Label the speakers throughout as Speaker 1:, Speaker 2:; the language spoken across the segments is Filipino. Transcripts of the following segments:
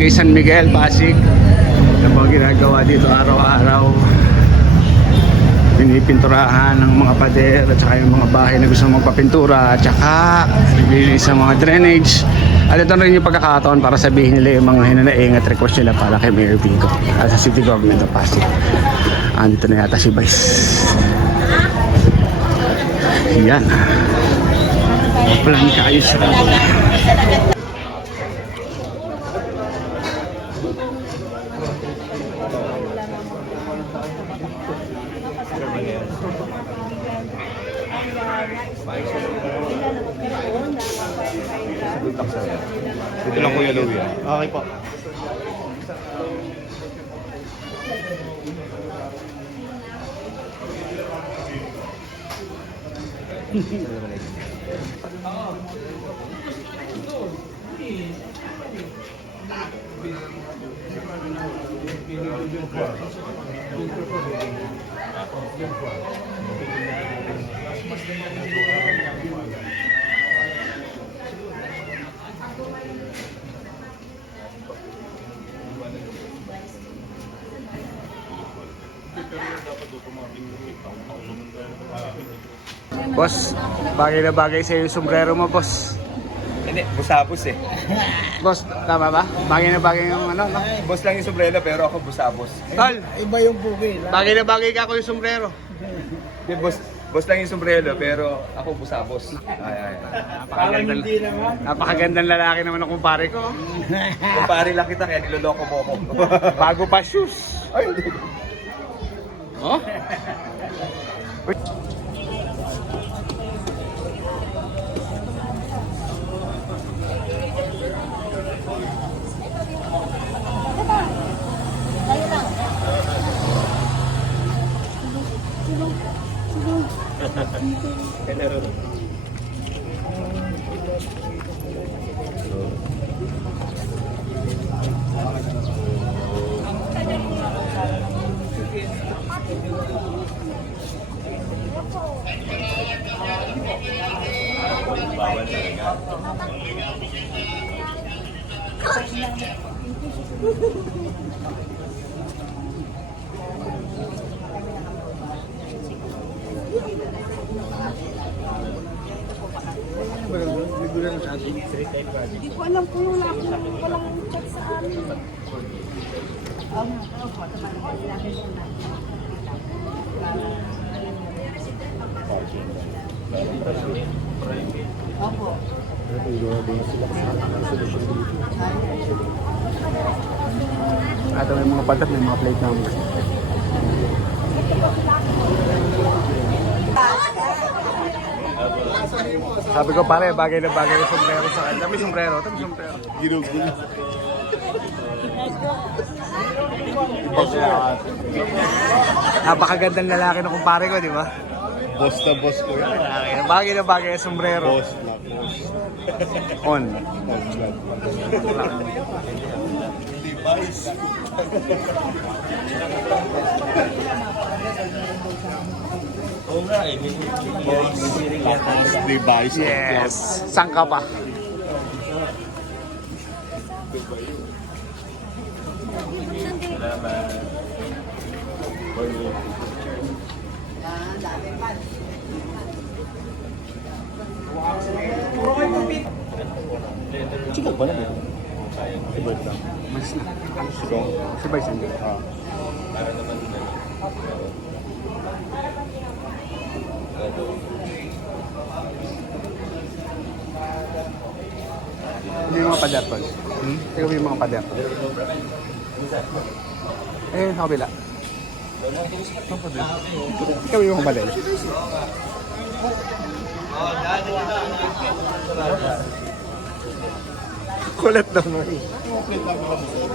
Speaker 1: Barangay San Miguel, Pasig. Po ang ginagawa dito araw-araw. Pinipinturahan ng mga pader at saka yung mga bahay na gusto magpapintura at saka naglilinis ng mga drainage. At ito rin yung pagkakataon para sabihin nila yung mga hinanaing at request nila para kay Mayor Vico at sa City Government of Pasig. Andito na yata si Vice. Yan. Oplan Kaisan.
Speaker 2: Ito lang Kuya Louie ah.
Speaker 3: Okay po.
Speaker 1: Boss, bagay na bagay sa yung sombrero mo, boss.
Speaker 2: Hindi, busabos eh.
Speaker 1: Boss, tama ba? Bagay na bagay yung ano, no?
Speaker 2: Boss lang yung sombrero pero ako busabos.
Speaker 1: Tol,
Speaker 3: Iba yung bugil.
Speaker 1: bagay na bagay ka ako yung sombrero.
Speaker 2: Hindi, boss, boss lang yung sombrero pero ako busabos. Ay, ay.
Speaker 1: Napakaganda,
Speaker 3: naman.
Speaker 1: napakagandang lalaki naman ang kumpare ko.
Speaker 2: Kumpare lang kita kaya niloloko mo ako.
Speaker 1: Bago pa shoes.
Speaker 2: Ay, hindi.
Speaker 1: Oh? Hello.
Speaker 4: Hindi ko alam kung wala akong walang check sa amin. Opo.
Speaker 1: Ito may mga padat, may mga plate number. Sabi ko pare, bagay na bagay yung sombrero sa kanya. May sombrero, ito may sombrero.
Speaker 2: Ginugulo.
Speaker 1: Napakagandang lalaki ng kumpare ko, di ba?
Speaker 2: Boss na boss ko yan.
Speaker 1: Bagay na bagay yung sombrero.
Speaker 2: Boss na boss.
Speaker 1: On.
Speaker 2: Device. Oo nga eh. Tapos device.
Speaker 1: Yes. Saan ka pa?
Speaker 2: Chika pa naman. Si Bert lang.
Speaker 1: Mas na.
Speaker 2: So,
Speaker 1: Si Bryce hindi.
Speaker 2: ah.
Speaker 1: Hindi yung mga pader, tol. Hmm? Mo yung mga pader. Eh, sa kabila. Ikaw yung mga pader. Kulat naman.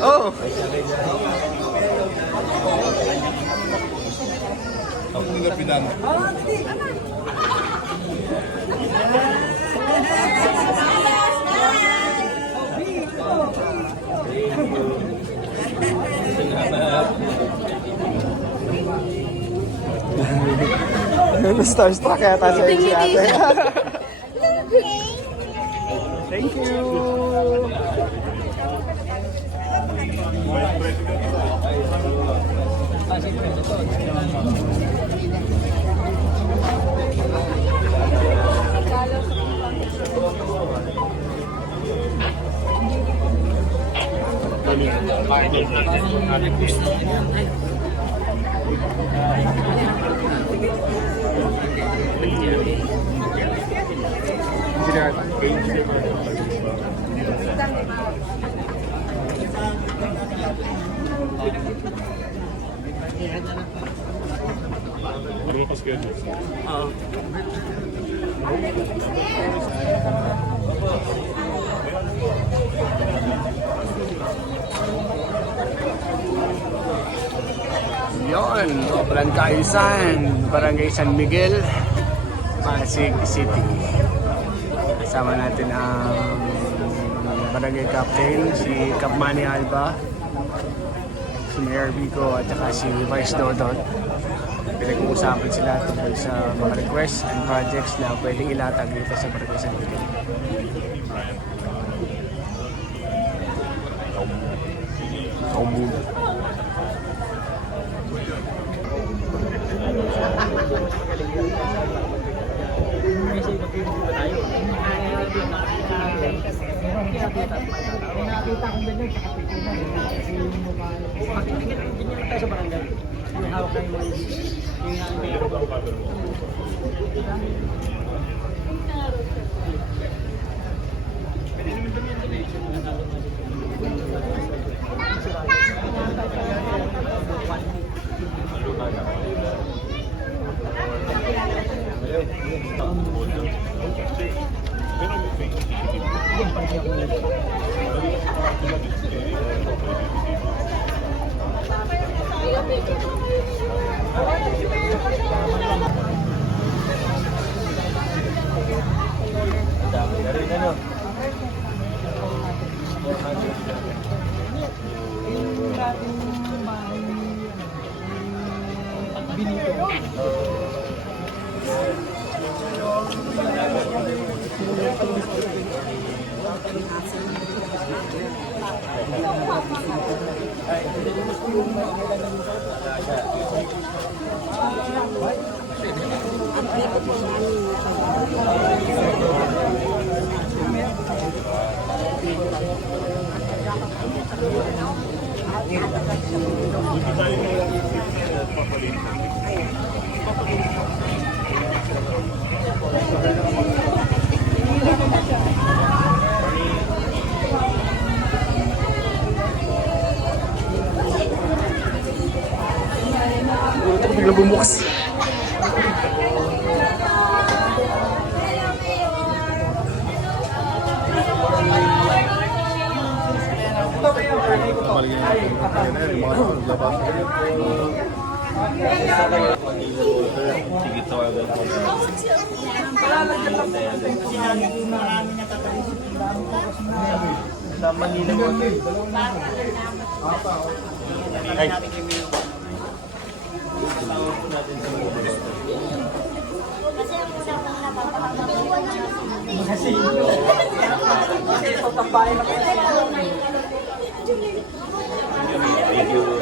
Speaker 1: Oo. Oh.
Speaker 2: Ako nila pinano.
Speaker 1: Starstruck yata si ate. Thank you. Look. Oh. Yon, Sobrang Kaayusan, Barangay San Miguel, Pasig City. Kasama natin ang Barangay Captain, si Cap Manny Alba, si Mayor Vico at saka si Vice Dodon. Pinag-uusapan sila tungkol sa mga requests and projects na pwedeng ilatag dito sa Barangay San Miguel. ao mundo. Ito Sige, tawagan ko na. Sa Manila ko. Ay. Kasi Kasi papapain ako. Thank you.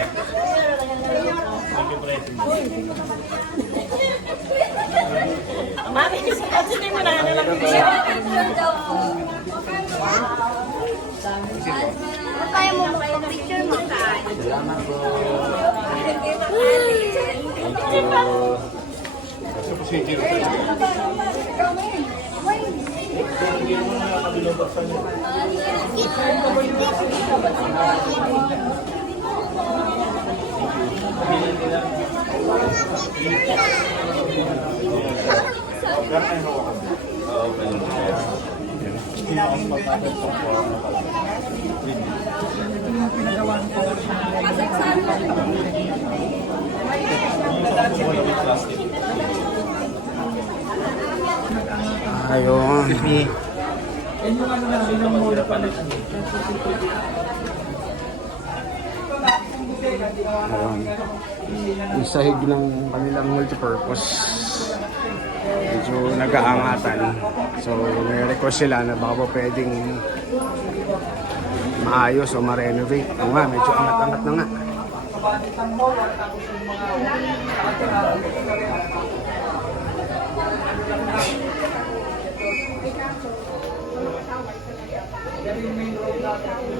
Speaker 4: Kaya mo magpa-picture mo ka.
Speaker 1: Ayun. Ayun. Yung sahig ng kanilang multipurpose. medyo nag-aangatan. So, may request sila na baka po pwedeng maayos o ma-renovate. Oo nga, medyo angat-angat na nga.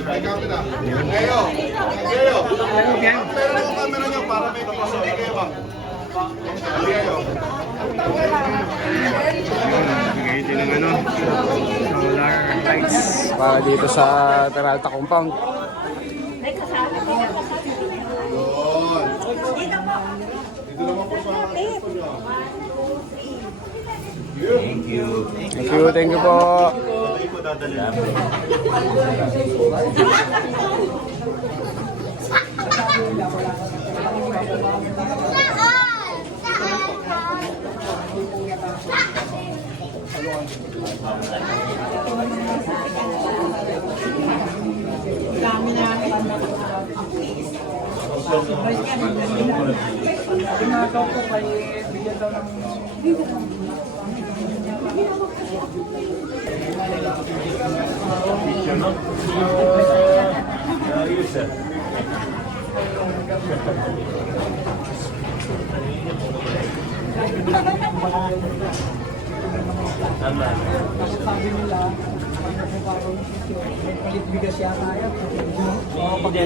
Speaker 3: na. Ngayo! Ngayo! Pero ang camera niyo para may kapasok. Ngayo ba? Ngayo.
Speaker 1: Bigay din ng ano, solar lights para dito sa Peralta compound.
Speaker 3: Yun. Dito naman po sa
Speaker 1: Thank you, thank you po dadali na. Dami namin. Ginagaw ko kayo, bigyan daw ng...
Speaker 5: Hindi,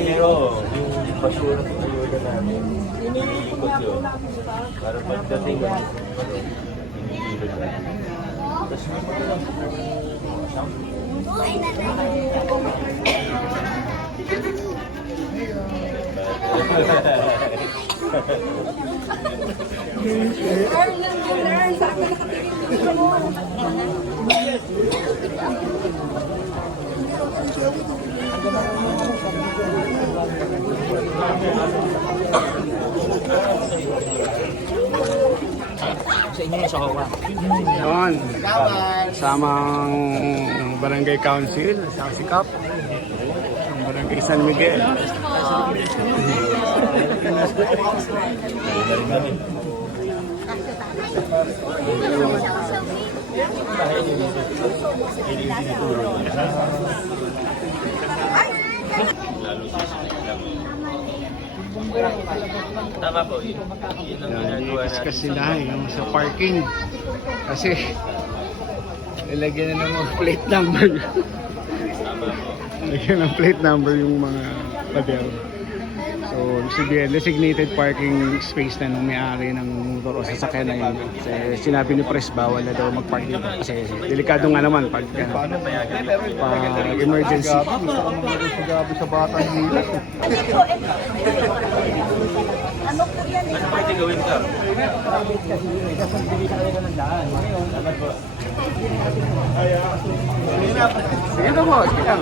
Speaker 5: pero yung basura sa ayuda namin, iniikot yun. Para pagdating mo, hinihilot na. Tapos
Speaker 4: 二两，二两，三两，三两。
Speaker 1: Yun. Samang barangay council, sa sikap. Ang barangay San Miguel.
Speaker 5: Tama po, yun, yun ang ginagawa natin.
Speaker 1: sila yung sa parking. Kasi, ilagyan na ng mga plate number.
Speaker 5: Tama po.
Speaker 1: Lagyan ng plate number yung mga pader. So, sabihin, designated parking space na nung may-ari ng motor o sasakyan na yun. Kasi sinabi ni Press, bawal na daw mag-park dito. Kasi delikado nga naman pag, uh, pag emergency.
Speaker 3: Gabi sa batang hilas eh.
Speaker 4: Ano po yan eh?
Speaker 5: Pwede gawin ka.
Speaker 1: Sige na po, sige lang.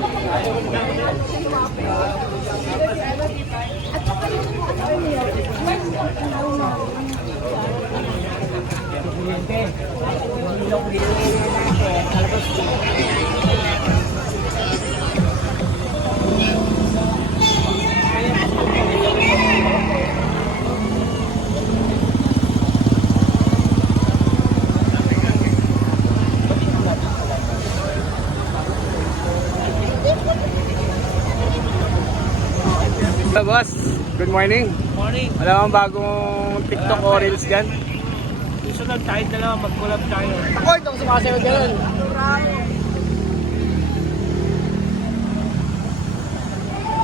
Speaker 1: Hello boss, good morning.
Speaker 6: Morning.
Speaker 1: Wala bang bagong TikTok o Reels dyan?
Speaker 6: Susunod na lang mag-collab tayo.
Speaker 1: Ako, itong sumasayaw dyan.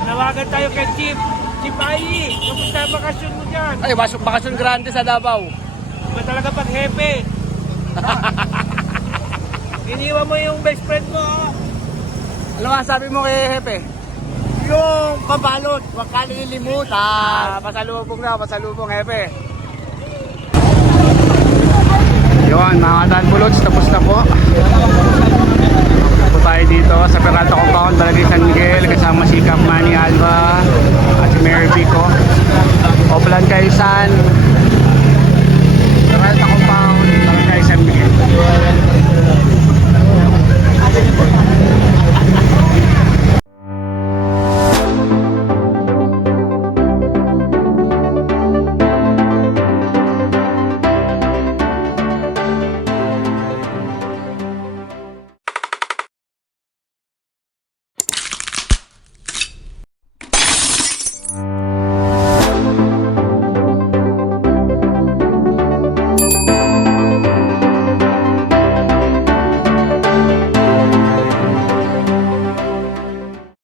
Speaker 6: Nawagan tayo kay Chief. Chief Ai, kamusta ang bakasyon mo dyan?
Speaker 1: Ay, bas- bakasyon grande sa Davao.
Speaker 6: Ba talaga pag hepe? Iniwan mo yung best friend mo. oh.
Speaker 1: Ano nga sabi mo kay Hepe?
Speaker 6: yung pabalot, huwag ka nililimutan.
Speaker 1: Ah, pasalubong na, pasalubong, Epe. Yun, mga katanbulods, tapos na po. Tapos tayo dito sa Peralta Compound, Barangay San Miguel, kasama si Cap Manny Alba at si Mary Vico. Oplan Kaisan, Peralta Compound, Barangay San Miguel.